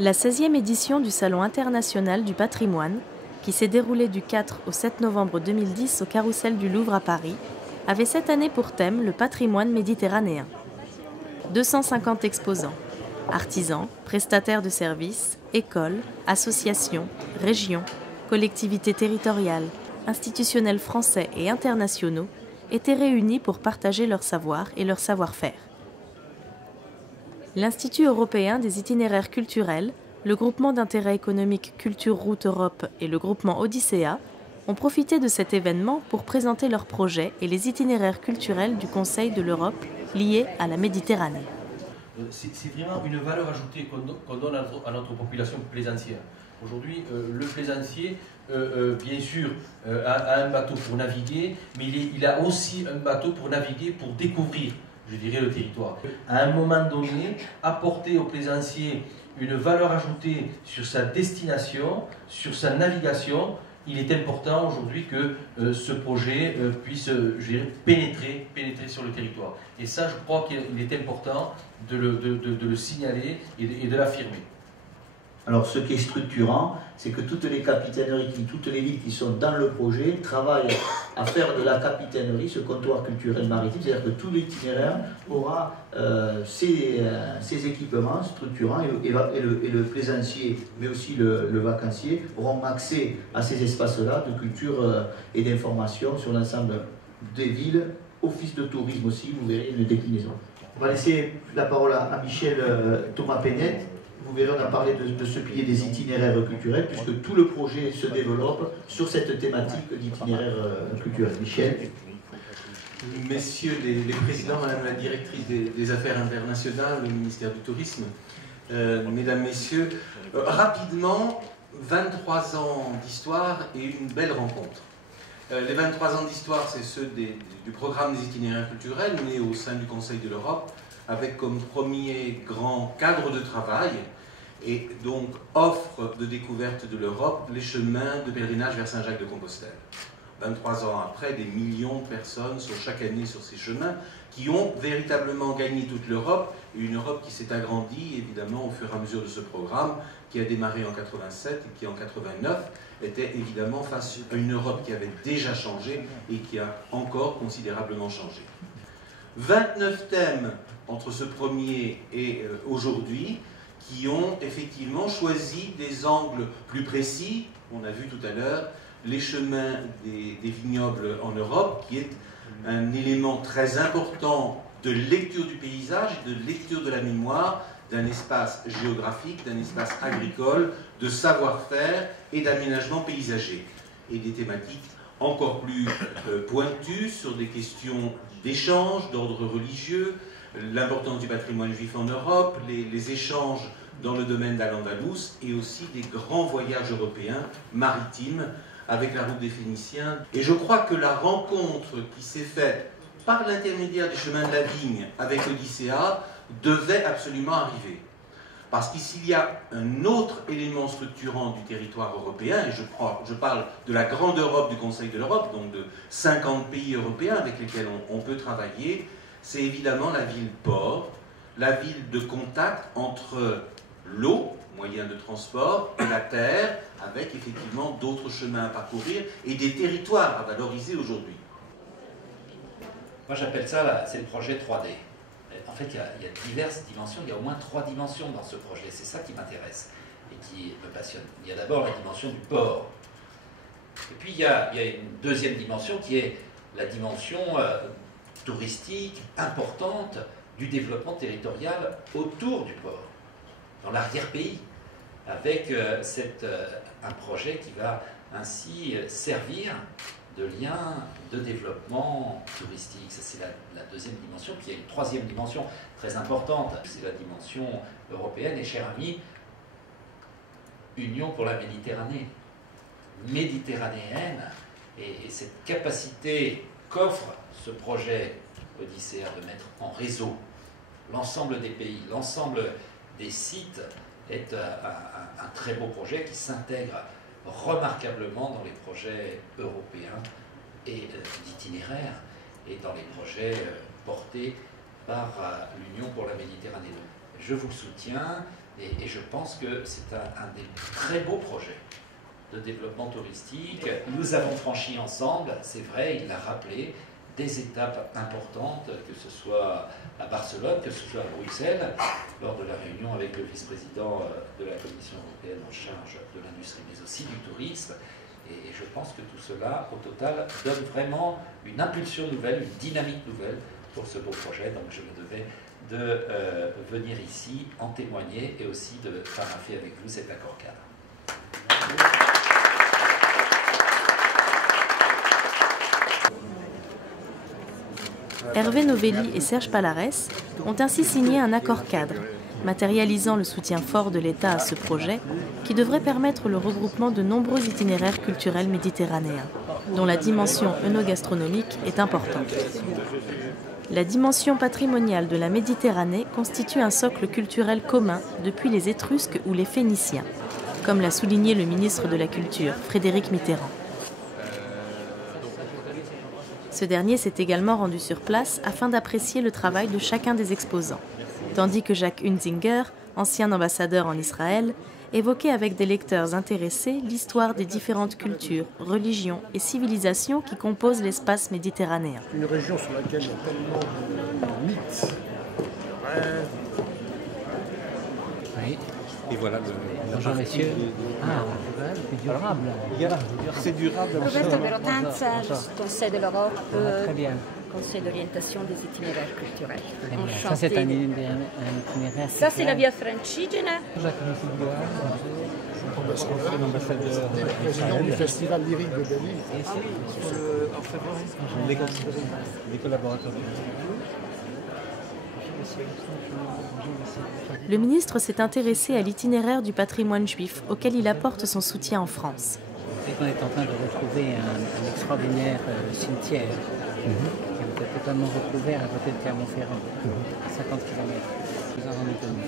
La 16e édition du Salon international du patrimoine, qui s'est déroulée du 4 au 7 novembre 2010 au Carrousel du Louvre à Paris, avait cette année pour thème le patrimoine méditerranéen. 250 exposants, artisans, prestataires de services, écoles, associations, régions, collectivités territoriales, institutionnels français et internationaux étaient réunis pour partager leur savoir et leur savoir-faire. L'Institut européen des itinéraires culturels, le groupement d'intérêt économique Culture Route Europe et le groupement Odyssea ont profité de cet événement pour présenter leurs projets et les itinéraires culturels du Conseil de l'Europe liés à la Méditerranée. C'est vraiment une valeur ajoutée qu'on donne à notre population plaisancière. Aujourd'hui, le plaisancier, bien sûr, a un bateau pour naviguer, mais il a aussi un bateau pour naviguer, pour découvrir, je dirais, le territoire. À un moment donné, apporter au plaisancier une valeur ajoutée sur sa destination, sur sa navigation, il est important aujourd'hui que ce projet puisse pénétrer sur le territoire. Et ça, je crois qu'il est important de le signaler et de l'affirmer. Alors ce qui est structurant, c'est que toutes les capitaineries, toutes les villes qui sont dans le projet travaillent à faire de la capitainerie ce comptoir culturel maritime, c'est-à-dire que tout l'itinéraire aura ces équipements structurants et le plaisancier, mais aussi le vacancier, auront accès à ces espaces-là de culture et d'information sur l'ensemble des villes, office de tourisme aussi, vous verrez une déclinaison. On va laisser la parole à Michel Thomas Pénette. Vous verrez, on a parlé de ce pilier des itinéraires culturels, puisque tout le projet se développe sur cette thématique d'itinéraires culturels. Michel. Messieurs les présidents, Madame la directrice des affaires internationales, le ministère du Tourisme, Mesdames, Messieurs, rapidement, 23 ans d'histoire et une belle rencontre. Les 23 ans d'histoire, c'est ceux du programme des itinéraires culturels, né au sein du Conseil de l'Europe, avec comme premier grand cadre de travail et donc offre de découverte de l'Europe, les chemins de pèlerinage vers Saint-Jacques-de-Compostelle. 23 ans après, des millions de personnes sont chaque année sur ces chemins qui ont véritablement gagné toute l'Europe, et une Europe qui s'est agrandie évidemment au fur et à mesure de ce programme qui a démarré en 87 et qui en 89 était évidemment face à une Europe qui avait déjà changé et qui a encore considérablement changé. 29 thèmes entre ce premier et aujourd'hui, qui ont effectivement choisi des angles plus précis. On a vu tout à l'heure les chemins des vignobles en Europe, qui est un élément très important de lecture du paysage, de lecture de la mémoire, d'un espace géographique, d'un espace agricole, de savoir-faire et d'aménagement paysager. Et des thématiques encore plus pointues sur des questions d'échanges d'ordre religieux, l'importance du patrimoine juif en Europe, les échanges dans le domaine d'Al-Andalus et aussi des grands voyages européens maritimes avec la route des Phéniciens. Et je crois que la rencontre qui s'est faite par l'intermédiaire des chemins de la vigne avec Odyssea devait absolument arriver. Parce qu'ici, il y a un autre élément structurant du territoire européen, et je parle de la grande Europe du Conseil de l'Europe, donc de 50 pays européens avec lesquels on peut travailler, c'est évidemment la ville-port, la ville de contact entre l'eau, moyen de transport, et la terre, avec effectivement d'autres chemins à parcourir et des territoires à valoriser aujourd'hui. Moi j'appelle ça, c'est le projet 3D. En fait, il y a diverses dimensions, il y a au moins 3 dimensions dans ce projet, c'est ça qui m'intéresse et qui me passionne. Il y a d'abord la dimension du port. Et puis il y a une deuxième dimension qui est la dimension touristique importante du développement territorial autour du port, dans l'arrière-pays, avec un projet qui va ainsi servir de lien de développement touristique. Ça, c'est la deuxième dimension. Puis il y a une troisième dimension très importante, c'est la dimension européenne. Et chers amis, Union pour la Méditerranée, méditerranéenne, et cette capacité qu'offre ce projet Odyssea de mettre en réseau l'ensemble des pays, l'ensemble des sites, est un très beau projet qui s'intègre remarquablement dans les projets européens et d'itinéraires et dans les projets portés par l'Union pour la Méditerranée. je vous soutiens et je pense que c'est un des très beaux projets de développement touristique. Nous avons franchi ensemble, c'est vrai, il l'a rappelé, des étapes importantes, que ce soit à Barcelone, que ce soit à Bruxelles, lors de la réunion avec le vice-président de la Commission européenne en charge de l'industrie, mais aussi du tourisme. Et je pense que tout cela, au total, donne vraiment une impulsion nouvelle, une dynamique nouvelle pour ce beau projet. Donc je me devais de venir ici en témoigner et aussi de paraffer avec vous cet accord cadre. Hervé Novelli et Serge Palares ont ainsi signé un accord cadre, matérialisant le soutien fort de l'État à ce projet, qui devrait permettre le regroupement de nombreux itinéraires culturels méditerranéens, dont la dimension œnogastronomique est importante. La dimension patrimoniale de la Méditerranée constitue un socle culturel commun depuis les Étrusques ou les Phéniciens, comme l'a souligné le ministre de la Culture, Frédéric Mitterrand. Ce dernier s'est également rendu sur place afin d'apprécier le travail de chacun des exposants, tandis que Jacques Hunzinger, ancien ambassadeur en Israël, évoquait avec des lecteurs intéressés l'histoire des différentes cultures, religions et civilisations qui composent l'espace méditerranéen. Une région sur laquelle il y a tellement de mythes. Oui. Et voilà Bonjour messieurs. Ah, c'est durable. C'est durable. Roberta Berotanza, Conseil de l'Europe, Très bien. Conseil d'orientation des itinéraires culturels. Ça c'est un itinéraire. Ça c'est la Via Francigena. Président du Festival lyrique de Berlin. Les collaborateurs. Le ministre s'est intéressé à l'itinéraire du patrimoine juif auquel il apporte son soutien en France. On est en train de retrouver un extraordinaire cimetière qui était totalement recouvert à côté de Clermont-Ferrand, à 50 km. Nous en rendons compte.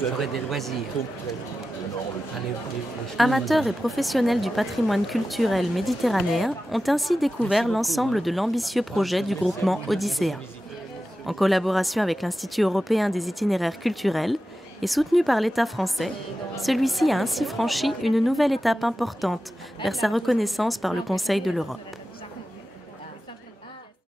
J'aurais des loisirs. Amateurs et professionnels du patrimoine culturel méditerranéen ont ainsi découvert l'ensemble de l'ambitieux projet du groupement Odyssea. En collaboration avec l'Institut européen des itinéraires culturels et soutenu par l'État français, celui-ci a ainsi franchi une nouvelle étape importante vers sa reconnaissance par le Conseil de l'Europe.